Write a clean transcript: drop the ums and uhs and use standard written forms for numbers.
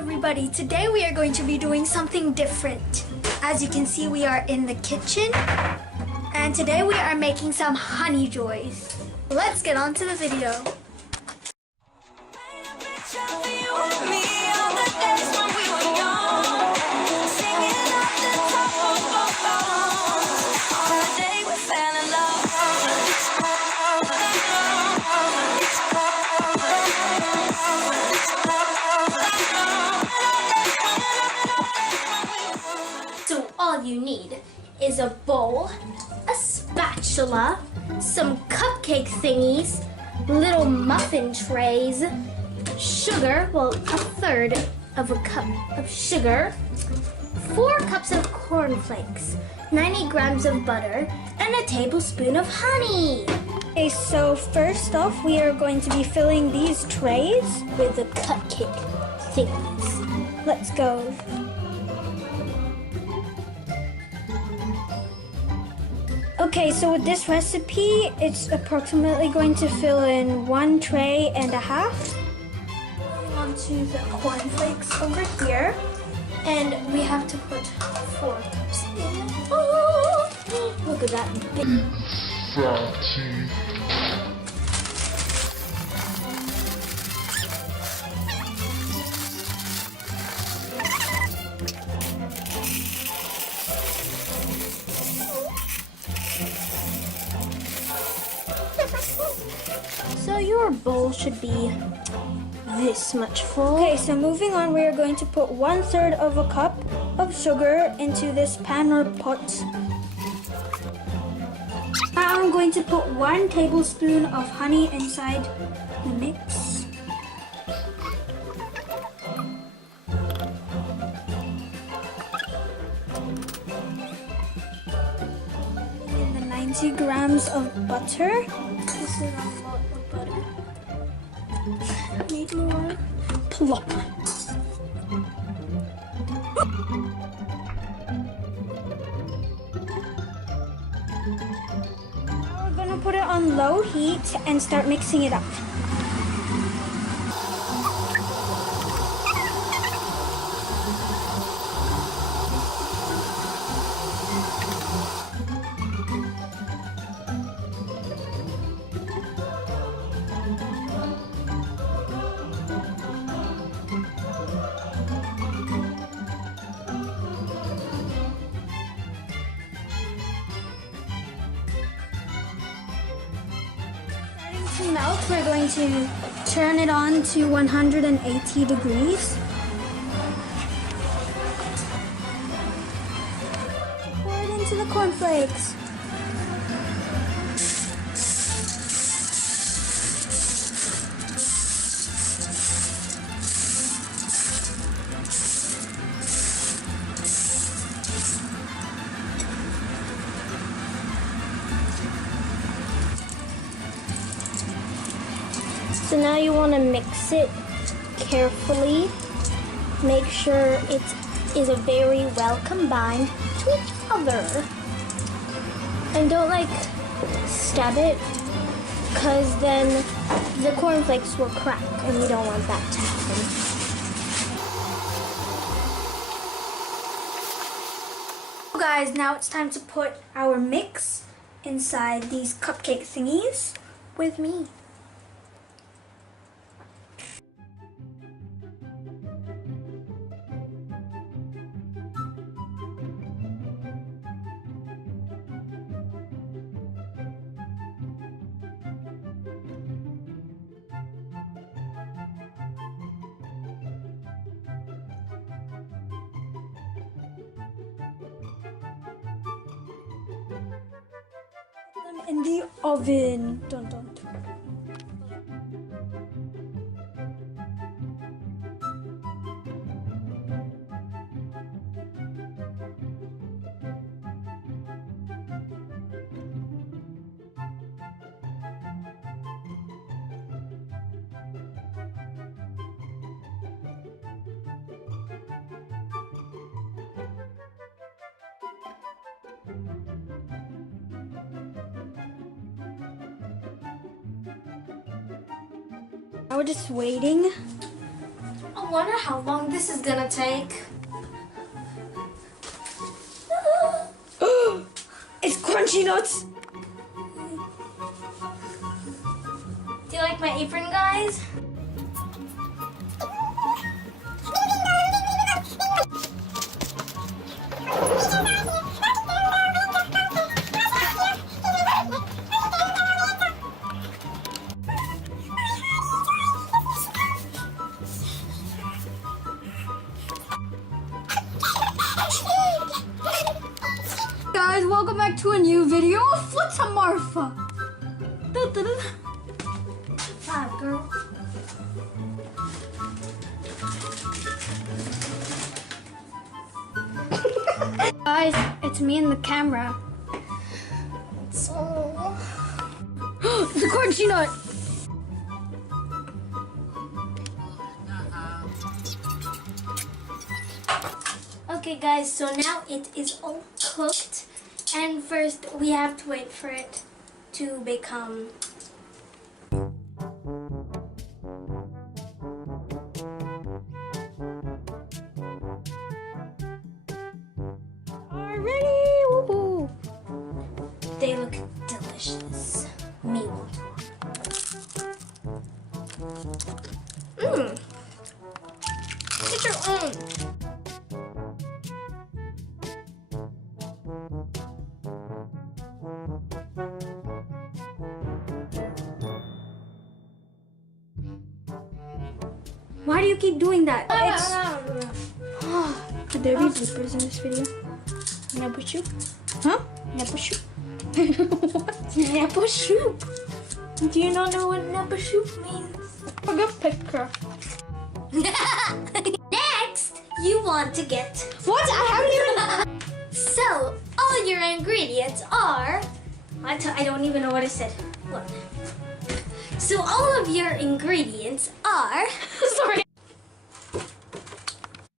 everybody, today we are going to be doing something different. As you can see, we are in the kitchen and today we are making some honey joys. Let's get on to the video. All you need is a bowl, a spatula, some cupcake thingies, little muffin trays, sugar, well, a third of a cup of sugar, 4 cups of cornflakes, 90 grams of butter, and a tablespoon of honey. Okay, so first off, we are going to be filling these trays with the cupcake thingies. Let's go. Okay, so with this recipe, it's approximately going to fill in 1.5 trays. Moving on to the cornflakes over here, and we have to put 4 cups in. Oh, look at that big fatty. So your bowl should be this much full. Okay, so moving on, we are going to put 1/3 of a cup of sugar into this pan or pot. Now I'm going to put 1 tablespoon of honey inside the mix. And the 90 grams of butter. This is a lot of butter. Need more. Plop. Now we're gonna put it on low heat and start mixing it up. To melt, we're going to turn it on to 180 degrees. Pour it into the cornflakes. So now you want to mix it carefully. Make sure it is very well combined to each other. And don't stab it, because then the cornflakes will crack and we don't want that to happen. So guys, now it's time to put our mix inside these cupcake thingies with me. In the oven. Dun, dun, dun. Now we're just waiting. Oh wonder how long this is gonna take. It's crunchy nuts. Do you like my apron, guys? Guys, welcome back to a new video of What's a Marfa. Five, girl. Guys, it's me and the camera. So... The crunchy nut. Okay guys, so now it is all cooked, and first we have to wait for it to become Ready? Woohoo. they look delicious. Me want one. Get your own. Why do you keep doing that? Could there be bloopers in this video? Never shoot. Huh? Never shoot. What? Never shoot. Do you not know what never shoot means? A good picture. Next, you want to get What? I haven't even. So, all your ingredients are... I don't even know what I said. Look. So, all of your ingredients are... Sorry.